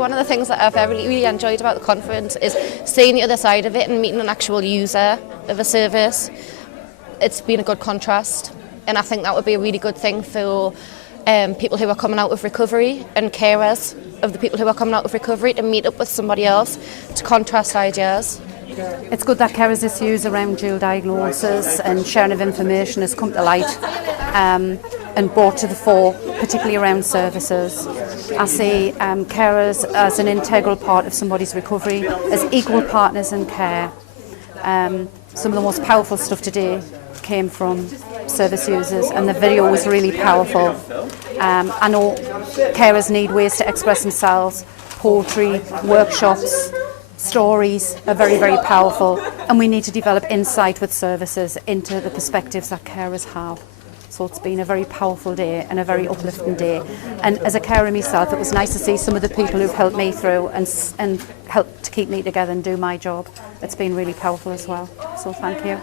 one of the things that I've really enjoyed about the conference is seeing the other side of it and meeting an actual user of a service. It's been a good contrast, and I think that would be a really good thing for people who are coming out of recovery and carers of the people who are coming out of recovery to meet up with somebody else to contrast ideas. It's good that carers' issues around dual diagnosis and sharing of information has come to light and brought to the fore, particularly around services. I see carers as an integral part of somebody's recovery, as equal partners in care. Some of the most powerful stuff today came from service users, and the video was really powerful. I know carers need ways to express themselves. Poetry, workshops, stories are very powerful, and we need to develop insight with services into the perspectives that carers have. So it's been a very powerful day and a very uplifting day. And as a carer myself, it was nice to see some of the people who've helped me through and helped to keep me together and do my job. It's been really powerful as well. So thank you.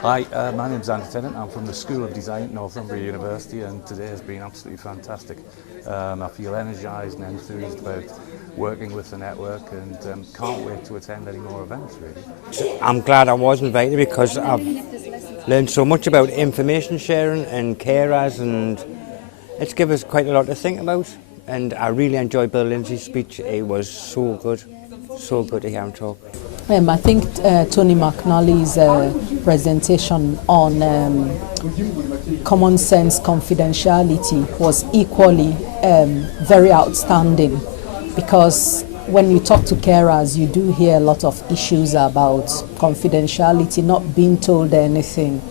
Hi, my name's Andy Tennant. I'm from the School of Design at Northumbria University, and today has been absolutely fantastic. I feel energised and enthused about working with the network, and can't wait to attend any more events, really. I'm glad I was invited because I've learned so much about information sharing and carers, and it's given us quite a lot to think about. And I really enjoyed Bill Lindsay's speech. It was so good to hear him talk. I think Tony McNally's presentation on common sense confidentiality was equally very outstanding, because when you talk to carers, you do hear a lot of issues about confidentiality, not being told anything,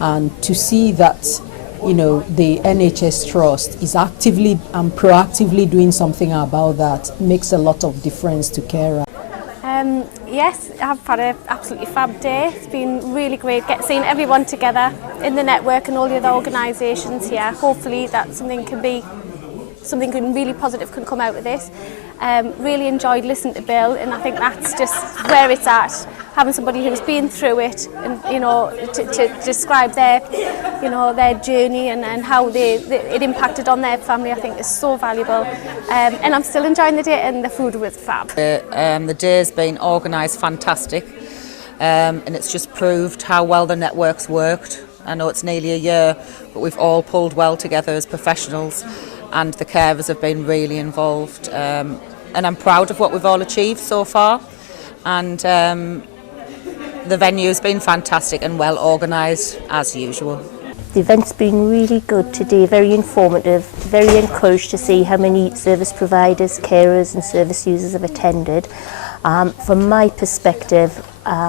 and to see that, you know, the NHS Trust is actively and proactively doing something about that makes a lot of difference to carers. Yes, I've had an absolutely fab day. It's been really great seeing everyone together in the network and all the other organisations here. Hopefully that something really positive can come out of this. Really enjoyed listening to Bill, and I think that's just where it's at. Having somebody who's been through it, and to describe their journey and how it impacted on their family, I think is so valuable. And I'm still enjoying the day, and the food was fab. The day's been organised fantastic, and it's just proved how well the network's worked. I know it's nearly a year, but we've all pulled well together as professionals, and the carers have been really involved. And I'm proud of what we've all achieved so far. And the venue's been fantastic and well organised as usual. The event's been really good today, very informative, very encouraged to see how many service providers, carers and service users have attended. From my perspective,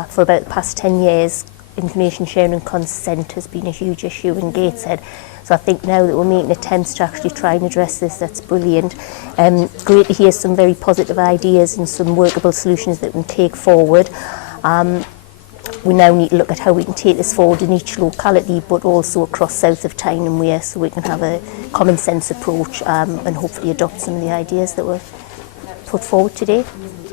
for about the past 10 years, information sharing and consent has been a huge issue in Gateshead. So I think now that we're making attempts to actually try and address this, that's brilliant. Great to hear some very positive ideas and some workable solutions that we can take forward. We now need to look at how we can take this forward in each locality, but also across south of Tyne and Wear, so we can have a common sense approach and hopefully adopt some of the ideas that were put forward today.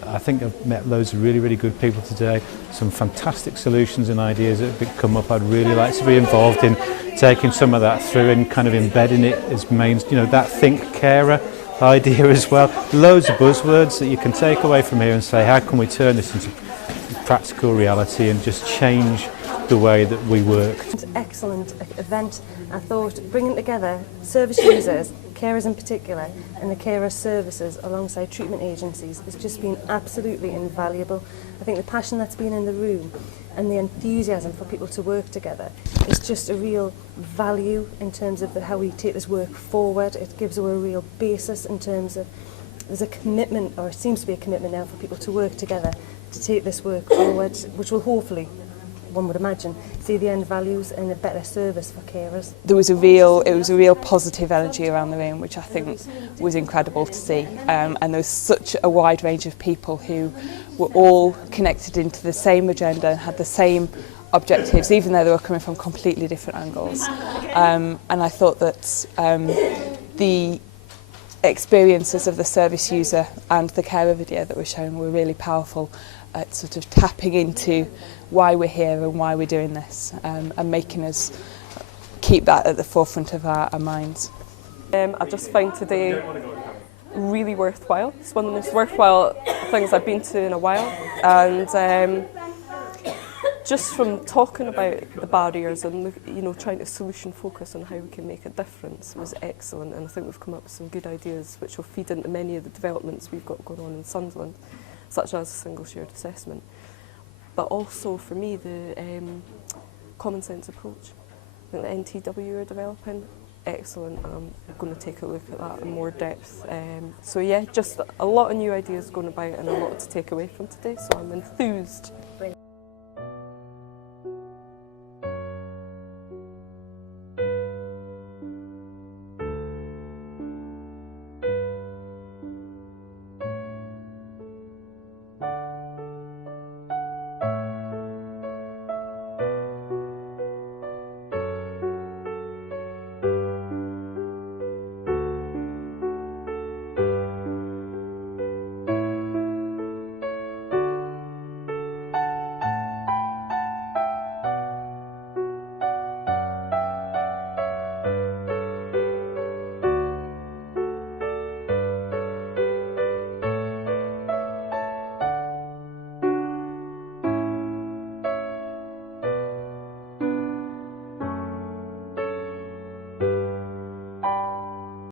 I think I've met loads of really good people today, some fantastic solutions and ideas that have come up. I'd really like to be involved in taking some of that through and kind of embedding it as main, that think carer idea as well. Loads of buzzwords that you can take away from here and say, how can we turn this into practical reality and just change the way that we work. Excellent event. I thought bringing together service users, carers in particular, and the carer services alongside treatment agencies has just been absolutely invaluable. I think the passion that's been in the room and the enthusiasm for people to work together is just a real value in terms of how we take this work forward. It gives a real basis in terms of there's a commitment, or it seems to be a commitment now, for people to work together to take this work forward, which will hopefully, one would imagine, see the end values and a better service for carers. It was a real positive energy around the room, which I think was incredible to see. And there was such a wide range of people who were all connected into the same agenda and had the same objectives, even though they were coming from completely different angles. And I thought that the experiences of the service user and the carer video that were shown were really powerful at sort of tapping into why we're here and why we're doing this, and making us keep that at the forefront of our minds. I just found today really worthwhile. It's one of the most worthwhile things I've been to in a while, and just from talking about the barriers and trying to solution focus on how we can make a difference was excellent, and I think we've come up with some good ideas which will feed into many of the developments we've got going on in Sunderland, such as a single shared assessment. But also for me the common sense approach that the NTW are developing, excellent. I'm going to take a look at that in more depth. So yeah, just a lot of new ideas going about and a lot to take away from today, so I'm enthused.